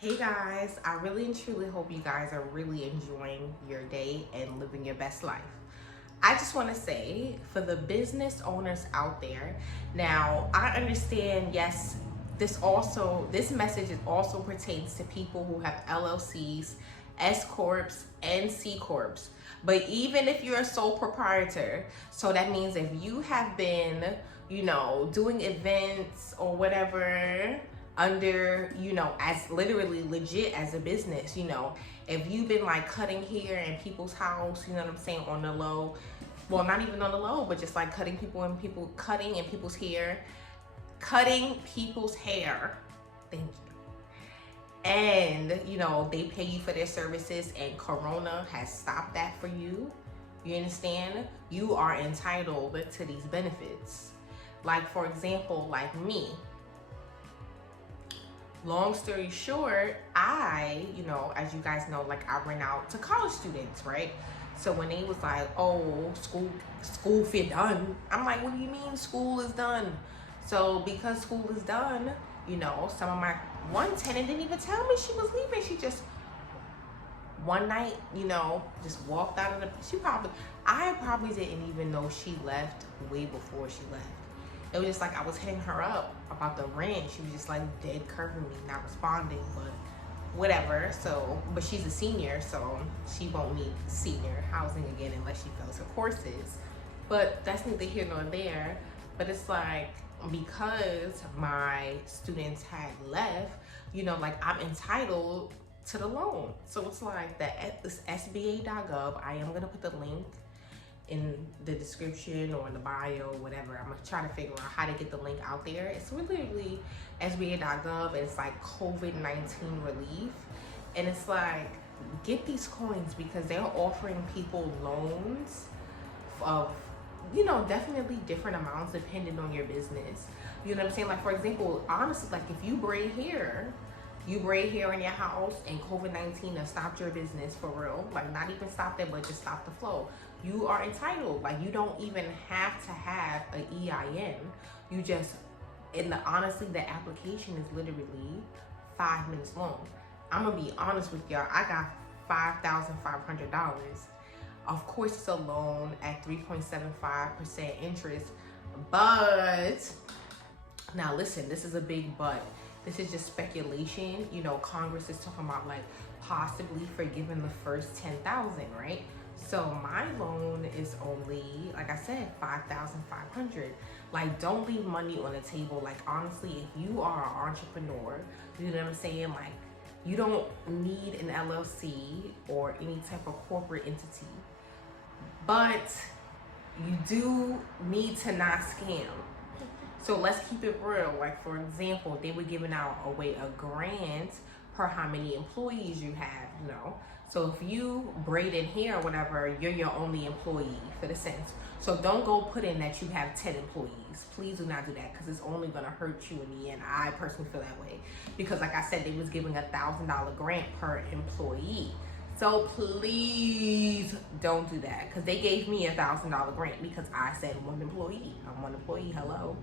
Hey guys, I really and truly hope you guys are really enjoying your day and living your best life. I just want to say for the business owners out there, now I understand, yes, this message also pertains to people who have LLCs, S corps, and C corps. But even if you're a sole proprietor, so that means if you have been, doing events or whatever under, as literally legit as a business, if you've been like cutting hair in people's house, you know what I'm saying, on the low, well, not even on the low, but just like cutting in people's hair, thank you. And, they pay you for their services and Corona has stopped that for you. You understand? You are entitled to these benefits. Like, for example, like me, long story short, I, as you guys know, like I rent out to college students, right? So when they was like, oh, school fit done, I'm like, what do you mean school is done? So because school is done, some of my, one tenant didn't even tell me she was leaving. She just, one night, just walked out of I probably didn't even know she left way before she left. It was just like I was hitting her up about the rent. She was just like dead curving me, not responding, but whatever. So, but she's a senior, so she won't need senior housing again unless she fails her courses. But that's neither here nor there. But it's like, because my students had left, like I'm entitled to the loan. So it's like this SBA.gov. I am gonna put the link in the description or in the bio, whatever. I'm gonna try to figure out how to get the link out there. It's really SBA.gov, and it's like COVID-19 relief. And it's like, get these coins because they're offering people loans of, definitely different amounts depending on your business. You know what I'm saying? Like, for example, honestly, like if you braid hair in your house and COVID-19 has stopped your business for real, like not even stopped it, but just stopped the flow, you are entitled. Like you don't even have to have an EIN. You just, honestly, the application is literally 5 minutes long. I'm gonna be honest with y'all, I got $5,500. Of course it's a loan at 3.75% interest, but now listen, this is a big but. This is just speculation. Congress is talking about like possibly forgiving the first 10,000, right? So my loan is only, like I said, 5,500. Like, don't leave money on the table. Like, honestly, if you are an entrepreneur, you know what I'm saying? Like, you don't need an LLC or any type of corporate entity, but you do need to not scam. So let's keep it real. Like, for example, they were giving out a grant per how many employees you have, So if you braided hair or whatever, you're your only employee for the sense. So don't go put in that you have 10 employees. Please do not do that because it's only gonna hurt you in the end. I personally feel that way. Because like I said, they was giving $1,000 grant per employee. So please don't do that because they gave me $1,000 grant because I said one employee. I'm one employee, hello.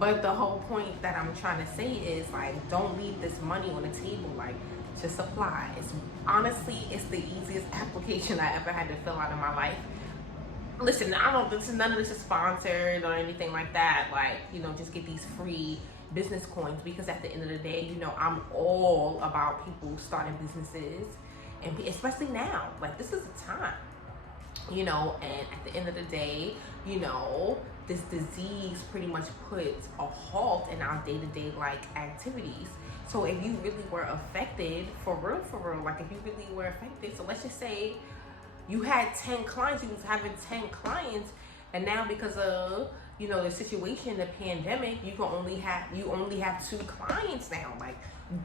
But the whole point that I'm trying to say is like, don't leave this money on the table. Like, just apply. It's the easiest application I ever had to fill out in my life. Listen, none of this is sponsored or anything like that. Like, just get these free business coins because at the end of the day, I'm all about people starting businesses, and especially now, like this is the time, and at the end of the day, this disease pretty much puts a halt in our day-to-day like activities. So if you really were affected, for real, like if you really were affected, so let's just say you had 10 clients, you was having 10 clients, and now because of, the situation, the pandemic, you only have 2 clients now. Like,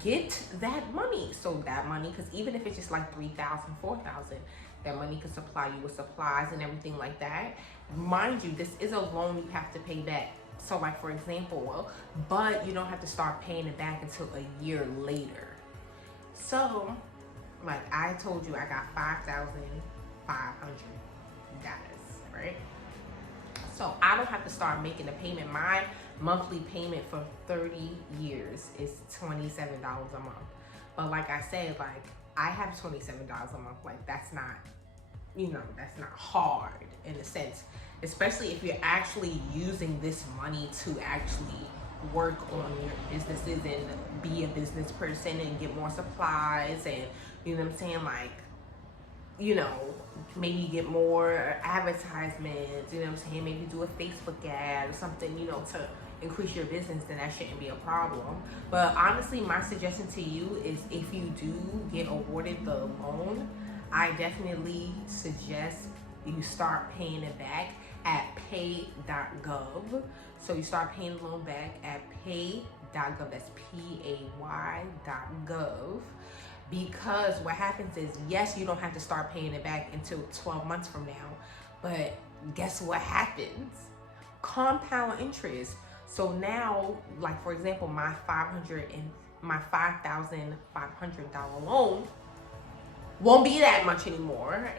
get that money. So that money, because even if it's just like 3,000, 4,000, that money could supply you with supplies and everything like that. Mind you, this is a loan you have to pay back. So like, for example, but you don't have to start paying it back until a year later. So like I told you, I got 5,500 guys, right? So I don't have to start making the payment. My monthly payment for 30 years is $27 a month. But like I said, like I have $27 a month. Like that's not, that's not hard in a sense, especially if you're actually using this money to actually work on your businesses and be a business person and get more supplies and, you know what I'm saying, like, maybe get more advertisements, you know what I'm saying, maybe do a Facebook ad or something, to increase your business, then that shouldn't be a problem. But honestly, my suggestion to you is if you do get awarded the loan, I definitely suggest you start paying it back at pay.gov. So you start paying the loan back at pay.gov, that's pay.gov. Because what happens is, yes, you don't have to start paying it back until 12 months from now, but guess what happens? Compound interest. So now, like for example, my $5,500 loan won't be that much anymore.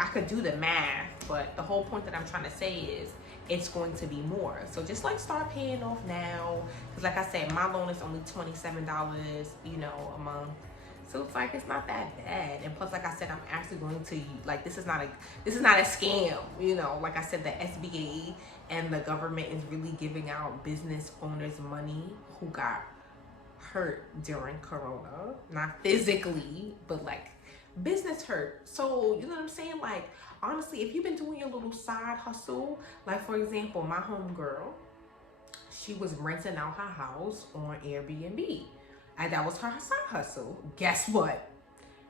I could do the math, but the whole point that I'm trying to say is it's going to be more. So just like start paying off now, because like I said, my loan is only $27, a month. So it's like, it's not that bad. And plus, like I said, I'm actually going to, like, this is not a scam, like I said, the SBA and the government is really giving out business owners money who got hurt during Corona, not physically, but like business hurt. So, you know what I'm saying? Like, honestly, if you've been doing your little side hustle, like for example, my homegirl, she was renting out her house on Airbnb. And that was her side hustle. Guess what?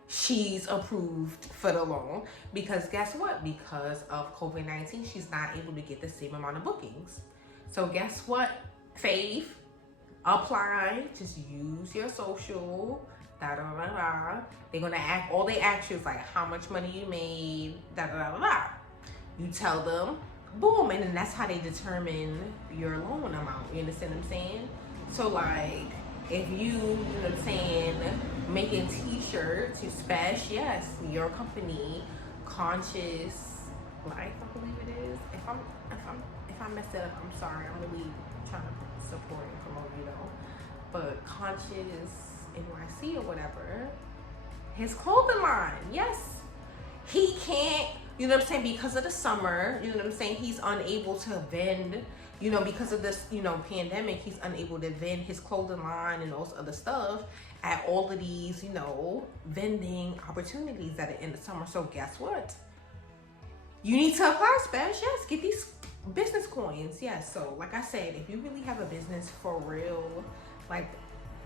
She's approved for the loan because guess what? Because of COVID-19, she's not able to get the same amount of bookings. So guess what, Faith? Apply. Just use your social. Da da da da. They're gonna ask. All they ask you is like how much money you made. Da da da da. You tell them, boom, and then that's how they determine your loan amount. You understand what I'm saying? So like, if you know what I'm saying, making t-shirts, you special, yes, your company, Conscious Life, I believe it is. If I mess it up, I'm sorry. I'm really trying to support and promote, But Conscious NYC or whatever, his clothing line, yes. He can't, you know what I'm saying, because of the summer, you know what I'm saying, he's unable to vend, because of this, pandemic, he's unable to vend his clothing line and all this other stuff at all of these, vending opportunities that are in the summer. So guess what? You need to apply, Special. Yes, get these business coins. Yes. So like I said, if you really have a business for real, like,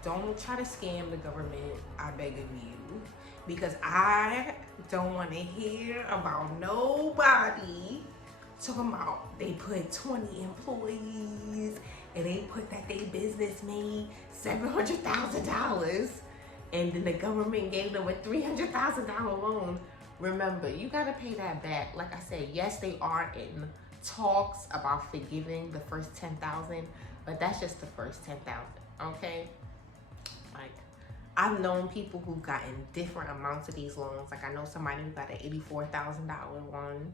don't try to scam the government, I beg of you, because I don't want to hear about nobody talking about they put 20 employees and they put that they business made $700,000 and then the government gave them a $300,000 loan. Remember, you got to pay that back. Like I said, yes, they are in talks about forgiving the first $10,000, but that's just the first $10,000, okay? Like, I've known people who've gotten different amounts of these loans. Like, I know somebody who got an $84,000 one,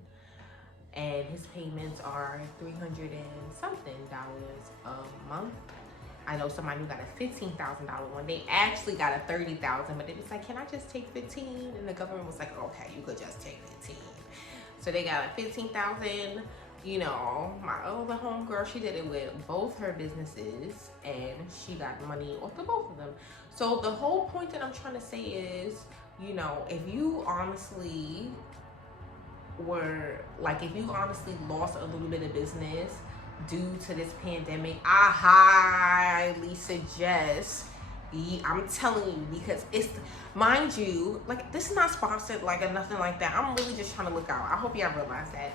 and his payments are $300 and something a month. I know somebody who got a $15,000 one. They actually got a $30,000, but they was like, "Can I just take 15?" And the government was like, "Okay, you could just take 15." So they got a $15,000. My other homegirl, she did it with both her businesses, and she got money off the both of them. So the whole point that I'm trying to say is, if you honestly lost a little bit of business due to this pandemic, I highly suggest, I'm telling you, because it's, mind you, like, this is not sponsored, like, or nothing like that. I'm really just trying to look out. I hope y'all realize that.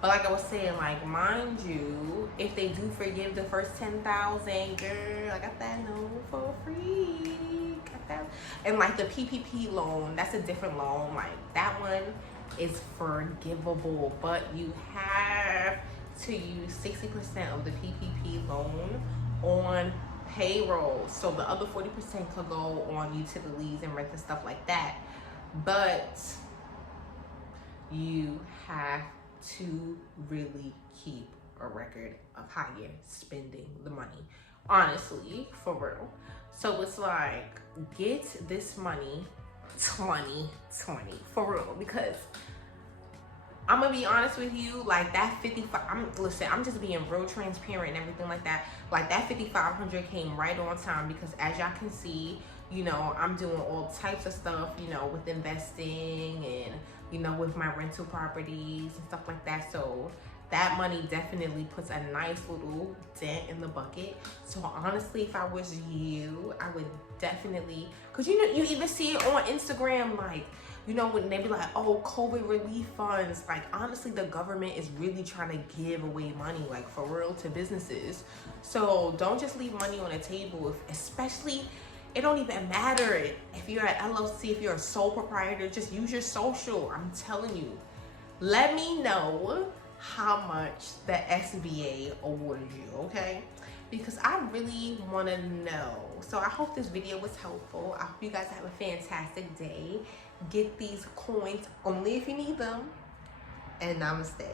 But like I was saying, like, mind you, if they do forgive the first $10,000, girl, I got that loan for free. Got that. And like the PPP loan, that's a different loan. Like, that one is forgivable, but you have to use 60% of the PPP loan on payroll. So the other 40% could go on utilities and rent and stuff like that. But you have to really keep a a record of how you're spending the money. Honestly, for real. So it's like, get this money 2020 for real, because I'm gonna be honest with you, like that 55, I'm just being real transparent and everything like that. Like that 5,500 came right on time, because as y'all can see, you know, I'm doing all types of stuff, you know, with investing and, you know, with my rental properties and stuff like that. So that money definitely puts a nice little dent in the bucket. So honestly, if I was you, I would definitely, cause you know, you even see it on Instagram, like, you know, when they be like, oh, COVID relief funds, like honestly, the government is really trying to give away money, like for real, to businesses. So don't just leave money on the table, especially, it don't even matter if you're at LLC, if you're a sole proprietor, just use your social. I'm telling you, let me know how much the SBA awarded you, okay? Because I really want to know. So I hope this video was helpful. I hope you guys have a fantastic day. Get these coins only if you need them. And namaste.